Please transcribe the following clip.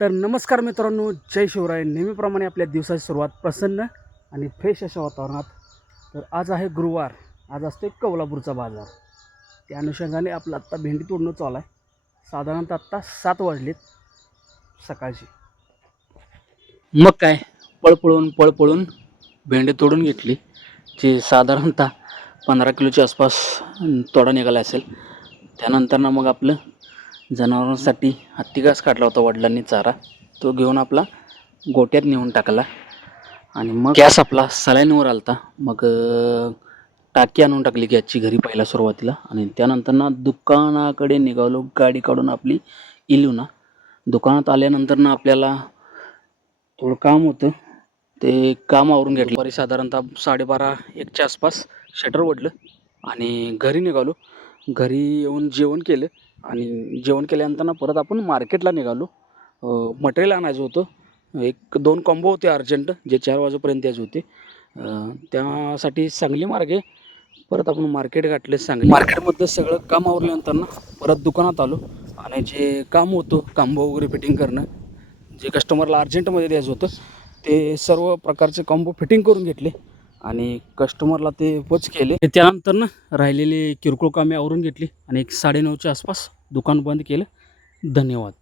तर नमस्कार मित्रांनो जय शिवराय. नेहमीप्रमाणे आपल्या दिवसाची सुरुवात प्रसन्न आणि फ्रेश अशा वातावरणात. तर आज आहे गुरुवार. आज असतो एक कोल्हापूरचा बाजार. त्या अनुषंगाने आपलं आत्ता भेंडी तोडणं चालू आहे. साधारणतः आत्ता सात वाजलेत सकाळची. मग काय? पळपळून पळपळून भेंडी तोडून घेतली. जी साधारणतः पंधरा किलोच्या आसपास तोडा निघाला असेल. त्यानंतर ना मग आपलं जनावरांसाठी हत्ती घास काढला होता वडिलांनी चारा. तो घेऊन आपला गोट्यात नेऊन टाकला. आणि मग गॅस आपला सलाईनवर आलता. मग टाकी आणून टाकली गॅसची घरी पहिला सुरुवातीला. आणि त्यानंतर ना दुकानाकडे निघालो. गाडी काढून आपली इलू ना. दुकानात आल्यानंतर ना आपल्याला थोडं काम होतं. ते काम आवरून घेतलं. दुपारी साधारणतः साडेबारा एकच्या आसपास शटर ओढलं. आणि घरी निघालो. घरी येऊन जेवण केलं आणि जेवण केल्यानंतर ना परत आपण मार्केटला निघालो. मटेरियल आणायचं होतं. एक दोन कॉम्बो होते अर्जंट जे चार वाजेपर्यंत यायचे होते. त्यासाठी सांगली मार्गे परत आपण मार्केट गाठले सांगली. मार्केटमधलं सगळं काम आवरल्यानंतर ना परत दुकानात आलो. आणि जे काम होतं कांबो वगैरे फिटिंग करणं जे कस्टमरला अर्जंटमध्ये द्यायचं होतं ते सर्व प्रकारचे कॉम्बो फिटिंग करून घेतले. आणि कस्टमरला ते पोच केले. त्यानंतर ना राहिलेले किरकोळ कामे आवरून घेतली आणि एक साडेनऊच्या आसपास दुकान बंद केलं. धन्यवाद.